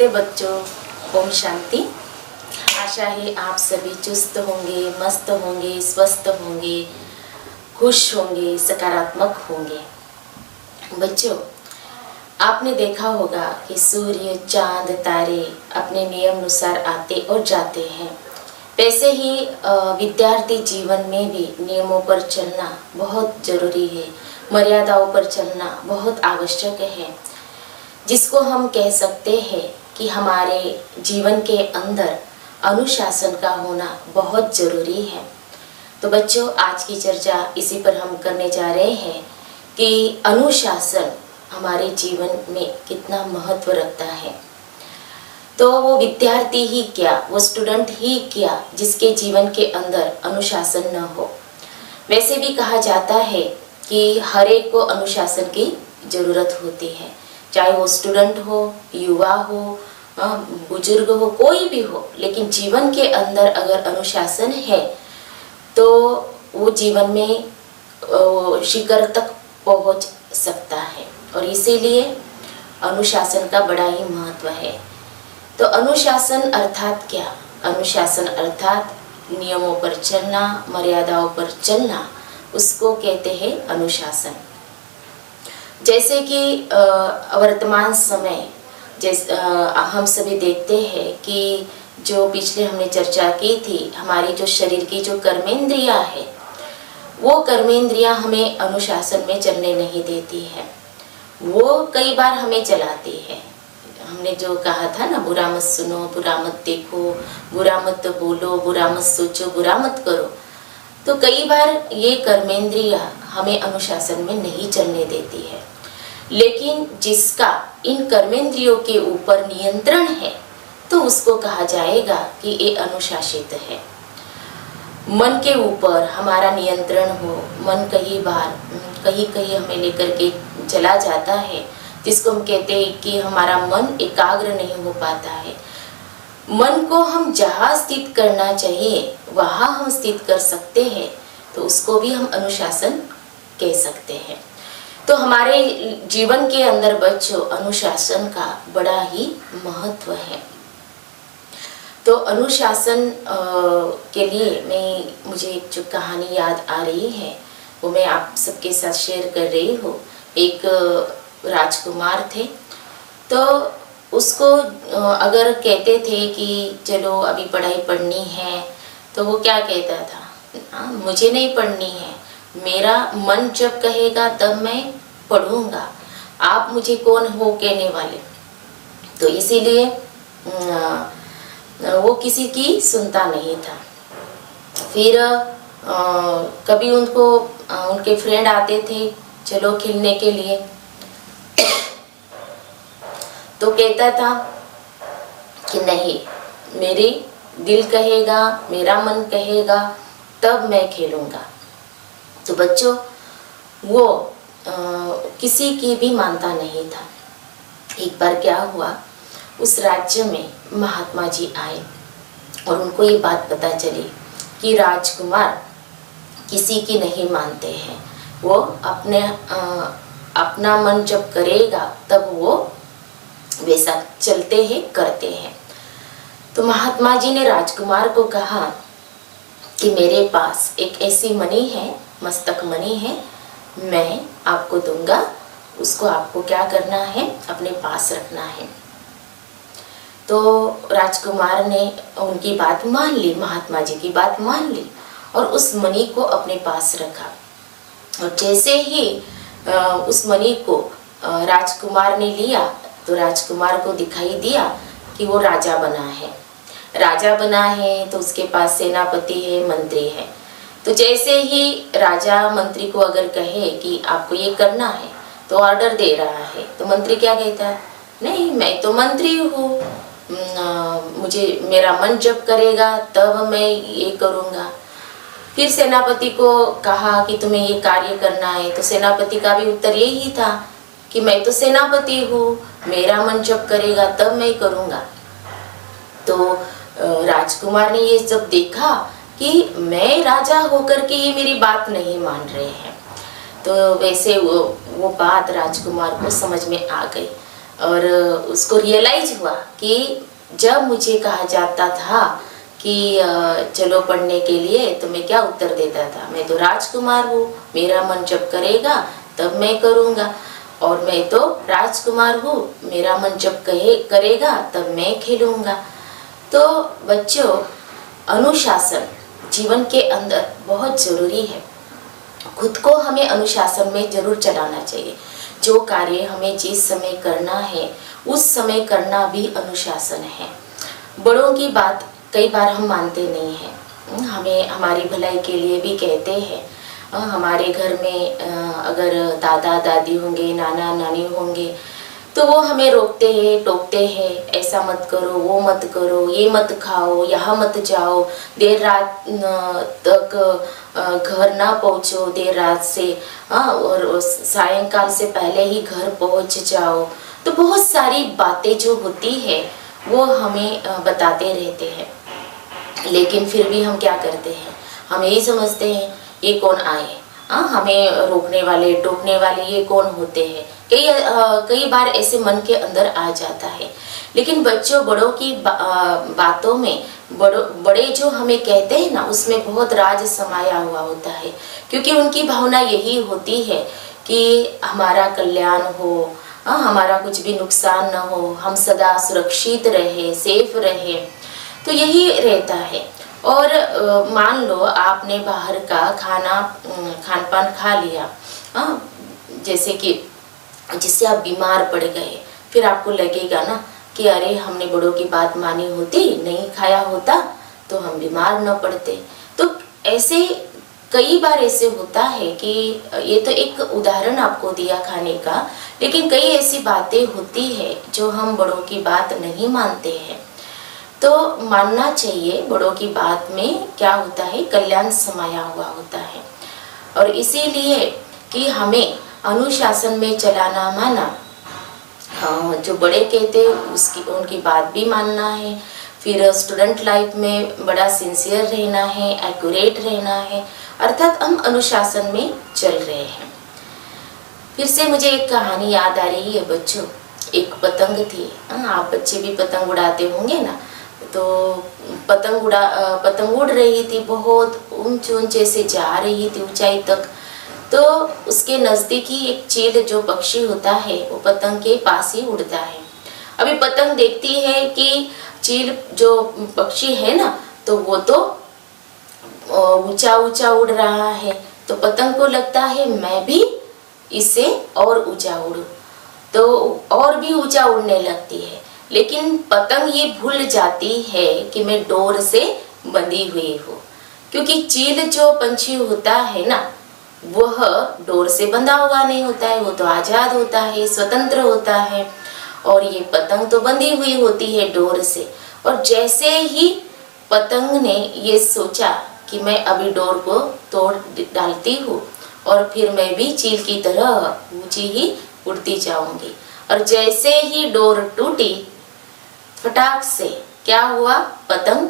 नमस्ते बच्चों, ओम शांति। आशा है आप सभी चुस्त होंगे, मस्त होंगे, स्वस्थ होंगे, खुश होंगे, सकारात्मक होंगे। बच्चों, आपने देखा होगा कि सूर्य, चांद, तारे अपने नियम अनुसार आते और जाते हैं। वैसे ही विद्यार्थी जीवन में भी नियमों पर चलना बहुत जरूरी है, मर्यादाओं पर चलना बहुत आवश्यक है, जिसको हम कह सकते हैं कि हमारे जीवन के अंदर अनुशासन का होना बहुत जरूरी है। तो बच्चों, आज की चर्चा इसी पर हम करने जा रहे हैं कि अनुशासन हमारे जीवन में कितना महत्व रखता है। तो वो विद्यार्थी ही क्या, वो स्टूडेंट ही क्या जिसके जीवन के अंदर अनुशासन न हो। वैसे भी कहा जाता है कि हर एक को अनुशासन की जरूरत होती है, चाहे वो स्टूडेंट हो, युवा हो, बुजुर्ग हो, कोई भी हो, लेकिन जीवन के अंदर अगर अनुशासन है तो वो जीवन में शिखर तक पहुंच सकता है। और इसीलिए अनुशासन का बड़ा ही महत्व है। तो अनुशासन अर्थात क्या? अनुशासन अर्थात नियमों पर चलना, मर्यादाओं पर चलना, उसको कहते हैं अनुशासन। जैसे कि वर्तमान समय हम सभी देखते हैं कि जो पिछले हमने चर्चा की थी, हमारी जो शरीर की जो कर्मेंद्रियां है, वो कर्मेंद्रियां हमें अनुशासन में चलने नहीं देती है। वो कई बार हमें चलाती है। हमने जो कहा था ना, बुरा मत सुनो, बुरा मत देखो, बुरा मत बोलो, बुरा मत सोचो, बुरा मत करो। तो कई बार ये कर्मेंद्रियां हमें अनुशासन में नहीं चलने देती है। लेकिन जिसका इन कर्मेंद्रियों के ऊपर नियंत्रण है, तो उसको कहा जाएगा कि ये अनुशासित है। मन के ऊपर हमारा नियंत्रण हो, मन कई बार कहीं हमें लेकर के चला जाता है, जिसको हम कहते हैं कि हमारा मन एकाग्र नहीं हो पाता है। मन को हम जहाँ स्थित करना चाहिए वहाँ हम स्थित कर सकते हैं, तो उसको भी हम अनुशासन कह सकते हैं। तो हमारे जीवन के अंदर बच्चों, अनुशासन का बड़ा ही महत्व है। तो अनुशासन के लिए मुझे एक जो कहानी याद आ रही है, वो मैं आप सबके साथ शेयर कर रही हूँ। एक राजकुमार थे, तो उसको अगर कहते थे कि चलो अभी पढ़ाई पढ़नी है, तो वो क्या कहता था, मुझे नहीं पढ़नी है, मेरा मन जब कहेगा तब मैं पढ़ूंगा, आप मुझे कौन हो कहने वाले। तो इसीलिए वो किसी की सुनता नहीं था। फिर कभी उनके फ्रेंड आते थे चलो खेलने के लिए, तो कहता था कि नहीं, मेरी दिल कहेगा, मेरा मन कहेगा, तब मैं खेलूंगा। तो बच्चों, वो किसी की भी मानता नहीं था। एक बार क्या हुआ, उस राज्य में महात्मा जी आए और उनको ये बात पता चली कि राजकुमार किसी की नहीं मानते हैं। वो अपना मन जब करेगा तब वो वैसा चलते हैं, करते हैं। तो महात्मा जी ने राजकुमार को कहा कि मेरे पास एक ऐसी मणि है, मस्तक मणि है, मैं आपको दूंगा, उसको आपको क्या करना है, अपने पास रखना है। तो राजकुमार ने उनकी बात मान ली, महात्मा जी की बात मान ली और उस मणि को अपने पास रखा। और जैसे ही उस मणि को राजकुमार ने लिया, तो राजकुमार को दिखाई दिया कि वो राजा बना है। राजा बना है तो उसके पास सेनापति है, मंत्री है। तो जैसे ही राजा मंत्री को अगर कहे कि आपको ये करना है, तो ऑर्डर दे रहा है, तो मंत्री क्या कहता है, नहीं, मैं तो मंत्री हूँ, मुझे मेरा मन जब करेगा तब मैं ये करूँगा। फिर सेनापति को कहा कि तुम्हें ये कार्य करना है, तो सेनापति का भी उत्तर यही था कि मैं तो सेनापति हूँ, मेरा मन जब करेगा तब मैं करूँगा। तो राजकुमार ने ये सब देखा कि मैं राजा होकर के ये मेरी बात नहीं मान रहे हैं। तो वैसे वो बात राजकुमार को समझ में आ गई। और उसको रियलाइज हुआ कि जब मुझे कहा जाता था कि चलो पढ़ने के लिए, तो मैं क्या उत्तर देता था, मैं तो राजकुमार हूँ, मेरा मन जब करेगा तब मैं करूँगा, और मैं तो राजकुमार हूँ, मेरा मन जब करेगा तब मैं खेलूँगा। तो बच्चों, अनुशासन जीवन के अंदर बहुत ज़रूरी है। खुद को हमें अनुशासन में जरूर चलाना चाहिए। जो कार्य हमें जिस समय करना है उस समय करना भी अनुशासन है। बड़ों की बात कई बार हम मानते नहीं हैं, हमें हमारी भलाई के लिए भी कहते हैं। हमारे घर में अगर दादा दादी होंगे, नाना नानी होंगे, तो वो हमें रोकते हैं, टोकते हैं, ऐसा मत करो, वो मत करो, ये मत खाओ, यहाँ मत जाओ, देर रात तक घर ना पहुँचो, देर रात से और सायंकाल से पहले ही घर पहुँच जाओ। तो बहुत सारी बातें जो होती है वो हमें बताते रहते हैं, लेकिन फिर भी हम क्या करते हैं, हम यही समझते हैं ये कौन आए, हमें रोकने वाले, टोकने वाले ये कौन होते हैं। कई बार ऐसे मन के अंदर आ जाता है। लेकिन बच्चों, बड़ों की बातों में बड़े जो हमें कहते हैं ना, उसमें बहुत राज समाया हुआ होता है, क्योंकि उनकी भावना यही होती है कि हमारा कल्याण हो, हमारा कुछ भी नुकसान न हो, हम सदा सुरक्षित रहे, सेफ रहे, तो यही रहता है। और मान लो आपने बाहर का खान पान खा लिया, जैसे कि जिससे आप बीमार पड़ गए, फिर आपको लगेगा ना कि अरे हमने बड़ों की बात मानी होती, नहीं खाया होता तो हम बीमार न पड़ते। तो ऐसे कई बार ऐसे होता है कि ये तो एक उदाहरण आपको दिया खाने का, लेकिन कई ऐसी बातें होती है जो हम बड़ों की बात नहीं मानते हैं। तो मानना चाहिए, बड़ों की बात में क्या होता है, कल्याण समाया हुआ होता है। और इसीलिए कि हमें अनुशासन में चलाना माना, जो बड़े कहते उसकी उनकी बात भी मानना है। फिर स्टूडेंट लाइफ में बड़ा सिंसियर रहना है, एक्यूरेट रहना है, अर्थात हम अनुशासन में चल रहे हैं। फिर से मुझे एक कहानी याद आ रही है बच्चों। एक पतंग थी, आप बच्चे भी पतंग उड़ाते होंगे ना, तो पतंग उड़ रही थी, बहुत ऊंचे से जा रही थी, ऊंचाई तक। तो उसके नजदीक ही एक चील जो पक्षी होता है वो पतंग के पास ही उड़ता है। अभी पतंग देखती है कि चील जो पक्षी है ना, तो वो तो ऊंचा ऊंचा उड़ रहा है, तो पतंग को लगता है मैं भी इससे और ऊंचा उड़ूं, तो और भी ऊंचा उड़ने लगती है। लेकिन पतंग ये भूल जाती है कि मैं डोर से बंधी हुई हूँ, क्योंकि चील जो पंछी होता है ना, वह डोर से बंधा हुआ नहीं होता है, वो तो आजाद होता है, स्वतंत्र होता है, और ये पतंग तो बंधी हुई होती है डोर से। और जैसे ही पतंग ने ये सोचा कि मैं अभी डोर को तोड़ डालती हूँ और फिर मैं भी चील की तरह ऊंची ही उड़ती जाऊंगी, और जैसे ही डोर टूटी, फटाक से क्या हुआ, पतंग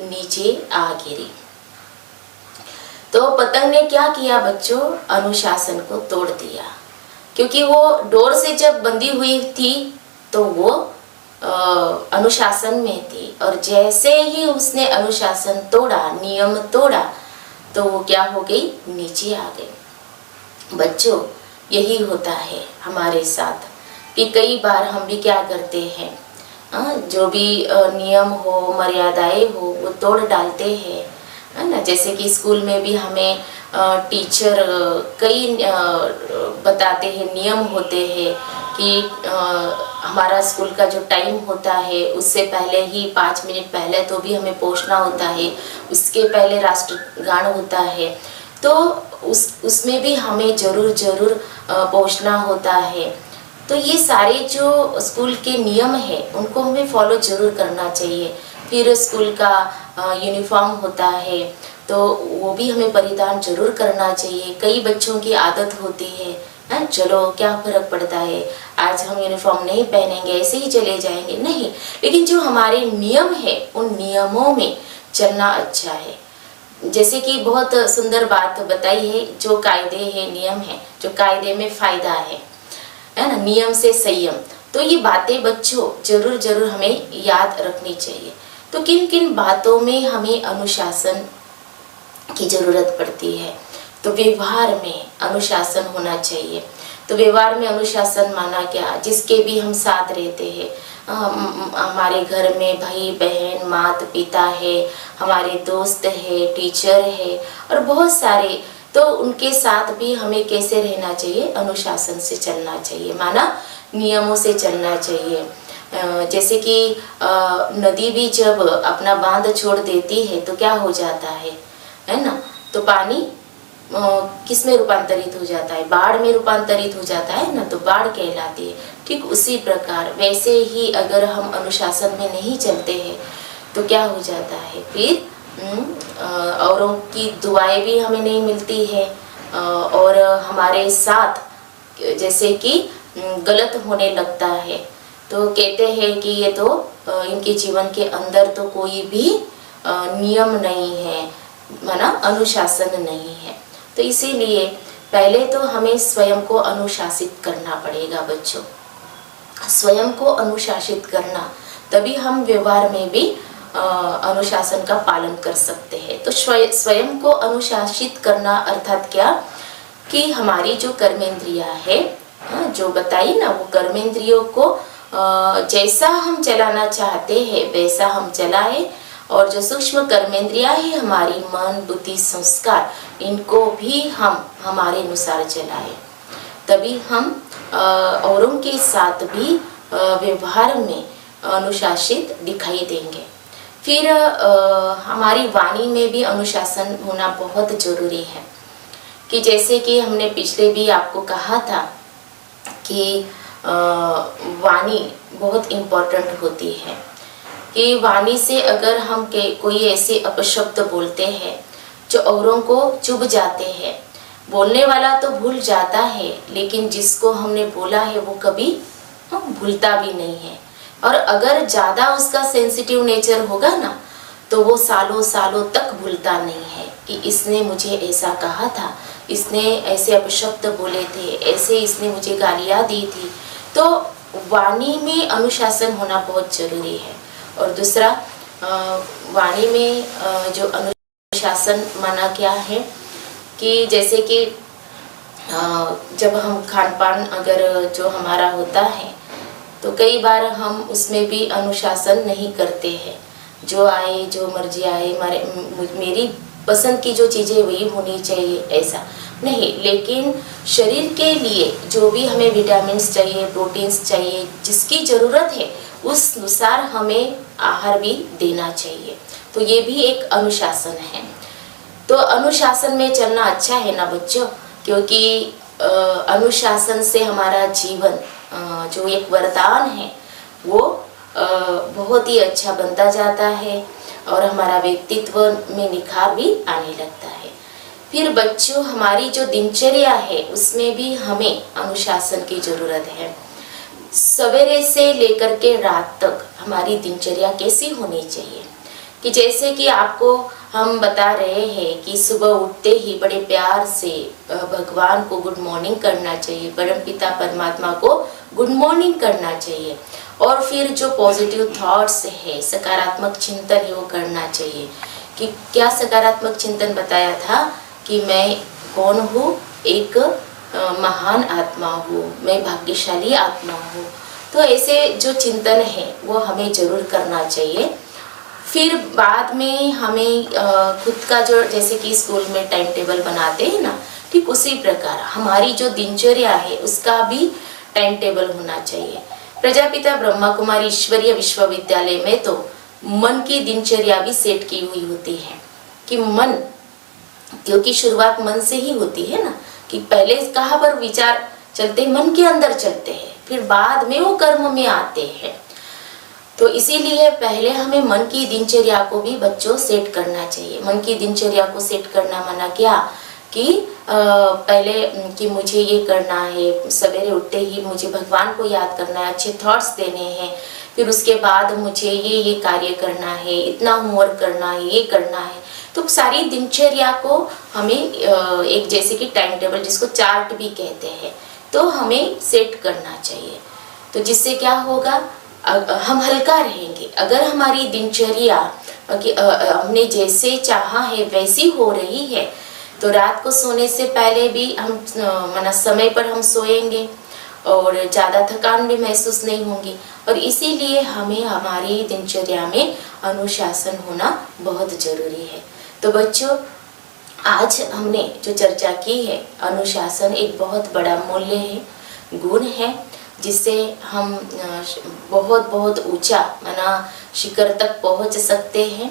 नीचे आ गिरी। तो पतंग ने क्या किया बच्चों, अनुशासन को तोड़ दिया, क्योंकि वो डोर से जब बंधी हुई थी तो वो अनुशासन में थी, और जैसे ही उसने अनुशासन तोड़ा, नियम तोड़ा, तो वो क्या हो गई, नीचे आ गई। बच्चों, यही होता है हमारे साथ कि कई बार हम भी क्या करते हैं, जो भी नियम हो, मर्यादाएं हो, वो तोड़ डालते हैं, है ना। जैसे कि स्कूल में भी हमें टीचर कई बताते हैं, नियम होते हैं कि हमारा स्कूल का जो टाइम होता है उससे पहले ही 5 मिनट पहले तो भी हमें पहुंचना होता है, उसके पहले राष्ट्रगान होता है, तो उसमें भी हमें जरूर पहुंचना होता है। तो ये सारे जो स्कूल के नियम है उनको हमें फॉलो जरूर करना चाहिए। फिर स्कूल का यूनिफॉर्म होता है तो वो भी हमें परिधान जरूर करना चाहिए। कई बच्चों की आदत होती है चलो क्या फर्क पड़ता है, आज हम यूनिफॉर्म नहीं पहनेंगे, ऐसे ही चले जाएंगे, नहीं। लेकिन जो हमारे नियम है उन नियमों में चलना अच्छा है। जैसे कि बहुत सुंदर बात बताई है, जो कायदे है, नियम है, जो कायदे में फायदा है ना, नियम से संयम। तो ये बातें बच्चों जरूर जरूर हमें याद रखनी चाहिए। तो किन किन बातों में हमें अनुशासन की जरूरत पड़ती है? तो व्यवहार में अनुशासन होना चाहिए। तो व्यवहार में अनुशासन माना क्या, जिसके भी हम साथ रहते हैं, हमारे घर में भाई बहन माता पिता है, हमारे दोस्त है, टीचर है और बहुत सारे, तो उनके साथ भी हमें कैसे रहना चाहिए? अनुशासन से चलना चाहिए, माना नियमों से चलना चाहिए। जैसे कि नदी भी जब अपना बांध छोड़ देती है तो क्या हो जाता है ना? तो पानी किस में रूपांतरित हो जाता है? बाढ़ में रूपांतरित हो जाता है ना, तो बाढ़ कहलाती है। ठीक उसी प्रकार वैसे ही अगर हम अनुशासन में नहीं चलते हैं तो क्या हो जाता है? फिर औरों की दुआएं भी हमें नहीं मिलती है और हमारे साथ जैसे कि गलत होने लगता है। तो कहते हैं कि ये तो इनके जीवन के अंदर तो कोई भी नियम नहीं है, माना अनुशासन नहीं है। तो इसीलिए पहले तो हमें स्वयं को अनुशासित करना पड़ेगा बच्चों। स्वयं को अनुशासित करना, तभी हम व्यवहार में भी अनुशासन का पालन कर सकते हैं। तो स्वयं को अनुशासित करना अर्थात क्या कि हमारी जो कर्मेंद्रियां है, जो बताई ना, वो कर्मेंद्रियों को जैसा हम चलाना चाहते हैं वैसा हम चलाए, और जो सूक्ष्म कर्मेंद्रियां है हमारी मन बुद्धि संस्कार, इनको भी हम हमारे अनुसार चलाए, तभी हम औरों के साथ भी व्यवहार में अनुशासित दिखाई देंगे। फिर हमारी वाणी में भी अनुशासन होना बहुत जरूरी है, कि जैसे कि हमने पिछले भी आपको कहा था कि वाणी बहुत इम्पोर्टेंट होती है, कि वाणी से अगर हम कोई ऐसे अपशब्द बोलते हैं जो औरों को चुभ जाते हैं, बोलने वाला तो भूल जाता है लेकिन जिसको हमने बोला है वो कभी भूलता भी नहीं है, और अगर ज़्यादा उसका सेंसिटिव नेचर होगा ना तो वो सालों सालों तक भूलता नहीं है कि इसने मुझे ऐसा कहा था, इसने ऐसे अपशब्द बोले थे, ऐसे इसने मुझे गालियाँ दी थी। तो वाणी में अनुशासन होना बहुत जरूरी है। और दूसरा, वाणी में जो अनुशासन माना क्या है कि जैसे कि जब हम खान पान अगर जो हमारा होता है तो कई बार हम उसमें भी अनुशासन नहीं करते हैं। जो आए जो मर्जी आए, मेरी पसंद की जो चीज़ें वही होनी चाहिए ऐसा नहीं, लेकिन शरीर के लिए जो भी हमें विटामिन्स चाहिए, प्रोटीन्स चाहिए, जिसकी ज़रूरत है उस अनुसार हमें आहार भी देना चाहिए। तो ये भी एक अनुशासन है। तो अनुशासन में चलना अच्छा है ना बच्चों, क्योंकि अनुशासन से हमारा जीवन जो एक वरदान है वो बहुत ही अच्छा बनता जाता है और हमारा व्यक्तित्व में निखार भी आने लगता है। फिर बच्चों, हमारी जो दिनचर्या है उसमें भी हमें अनुशासन की ज़रूरत है। सवेरे से लेकर के रात तक हमारी दिनचर्या कैसी होनी चाहिए, कि जैसे कि आपको हम बता रहे हैं कि सुबह उठते ही बड़े प्यार से भगवान को गुड मॉर्निंग करना चाहिए, परम पिता परमात्मा को गुड मॉर्निंग करना चाहिए, और फिर जो पॉजिटिव थॉट्स है, सकारात्मक चिंतन है वो करना चाहिए। कि क्या सकारात्मक चिंतन बताया था कि मैं कौन हूँ, एक महान आत्मा हूँ, मैं भाग्यशाली आत्मा हूँ। तो ऐसे जो चिंतन है वो हमें जरूर करना चाहिए। फिर बाद में हमें खुद का जो, जैसे कि स्कूल में टाइम टेबल बनाते हैं ना, ठीक उसी प्रकार हमारी जो दिनचर्या है उसका भी टाइम टेबल होना चाहिए। प्रजापिता ब्रह्मा कुमारी ईश्वरीय विश्वविद्यालय में तो मन की दिनचर्या भी सेट की हुई होती है, कि मन, क्योंकि शुरुआत मन से ही होती है ना, कि पहले कहाँ पर विचार चलते, मन के अंदर चलते हैं, फिर बाद में वो कर्म में आते हैं। तो इसीलिए पहले हमें मन की दिनचर्या को भी बच्चों सेट करना चाहिए। मन की दिनचर्या को सेट करना माना क्या कि पहले कि मुझे ये करना है, सवेरे उठते ही मुझे भगवान को याद करना है, अच्छे थॉट्स देने हैं, फिर उसके बाद मुझे ये कार्य करना है, इतना होमवर्क करना है, ये करना है। तो सारी दिनचर्या को हमें एक जैसे कि टाइम टेबल, जिसको चार्ट भी कहते हैं, तो हमें सेट करना चाहिए। तो जिससे क्या होगा, हम हल्का रहेंगे। अगर हमारी दिनचर्या हमने जैसे चाहा है वैसी हो रही है, तो रात को सोने से पहले भी हम माना समय पर हम सोएंगे और ज़्यादा थकान भी महसूस नहीं होगी। और इसीलिए हमें हमारी दिनचर्या में अनुशासन होना बहुत ज़रूरी है। तो बच्चों, आज हमने जो चर्चा की है, अनुशासन एक बहुत बड़ा मूल्य है, गुण है, जिससे हम बहुत बहुत ऊंचा माना शिखर तक पहुंच सकते हैं,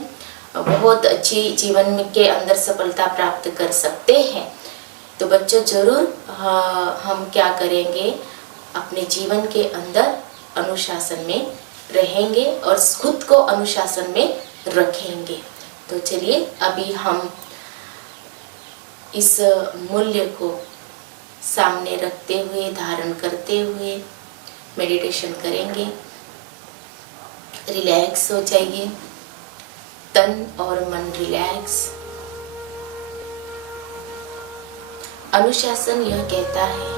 बहुत अच्छी जीवन में के अंदर सफलता प्राप्त कर सकते हैं। तो बच्चों, जरूर हम क्या करेंगे, अपने जीवन के अंदर अनुशासन में रहेंगे और खुद को अनुशासन में रखेंगे। तो चलिए अभी हम इस मूल्य को सामने रखते हुए, धारण करते हुए मेडिटेशन करेंगे। रिलैक्स हो जाइए, तन और मन रिलैक्स। अनुशासन यह कहता है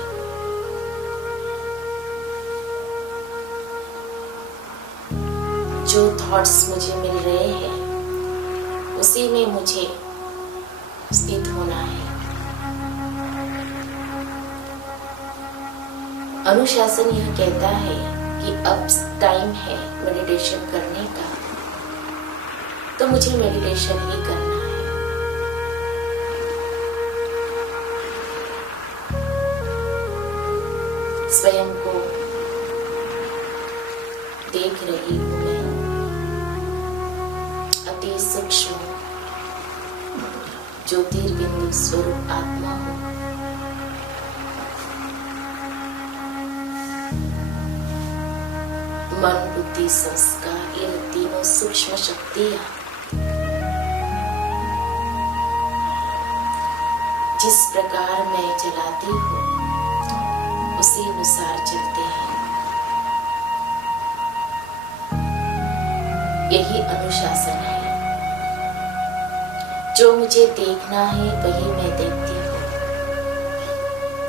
जो थॉट्स मुझे मिल रहे हैं उसी में मुझे स्थित होना है। अनुशासन यह कहता है कि अब टाइम है मेडिटेशन करने का, तो मुझे मेडिटेशन ही करना है। स्वयं को देख रही हूँ मैं, अति सूक्ष्म ज्योतिर्बिंदु स्वरूप आत्मा हूँ। मन, बुद्धि, संस्कार, ये तीनों सूक्ष्म शक्तियां जिस प्रकार मैं चलाती हूँ उसी अनुसार चलते हैं। यही अनुशासन है। जो मुझे देखना है वही मैं देखती हूँ,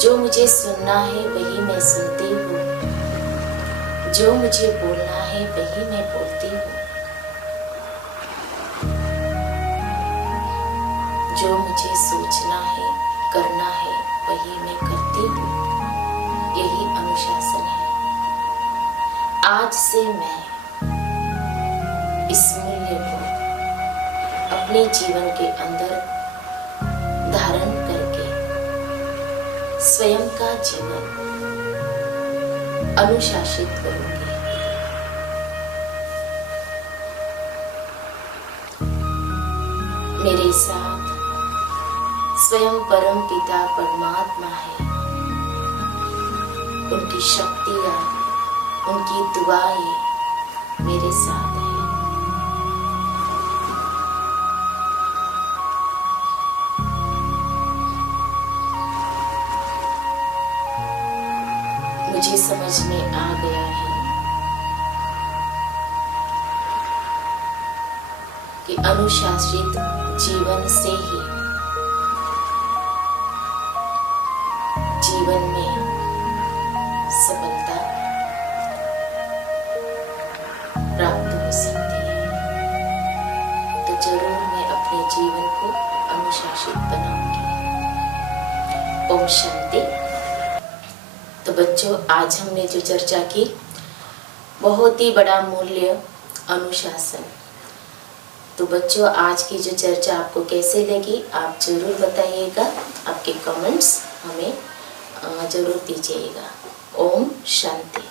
जो मुझे सुनना है वही मैं सुनती हूँ, जो मुझे बोलना है वही मैं बोलती हूँ, जो मुझे सोचना है, करना है वही मैं करती हूँ। यही अनुशासन है। आज से मैं इस मूल्य को अपने जीवन के अंदर धारण करके स्वयं का जीवन अनुशासित करूंगी। मेरे साथ स्वयं परम पिता परमात्मा है। उनकी शक्तियां, उनकी दुआएं मेरे साथ है। मुझे समझ में आ गया है कि अनुशासित जीवन से ही जीवन में सफलता प्राप्त हो सकती है। तो जरूर मैं अपने जीवन को अनुशासित बनाऊंगी। ओम शांति। तो बच्चों, आज हमने जो चर्चा की, बहुत ही बड़ा मूल्य अनुशासन। तो बच्चों, आज की जो चर्चा आपको कैसे लगी आप जरूर बताइएगा। आपके कमेंट्स हमें जरूर दीजिएगा। ओम शांति।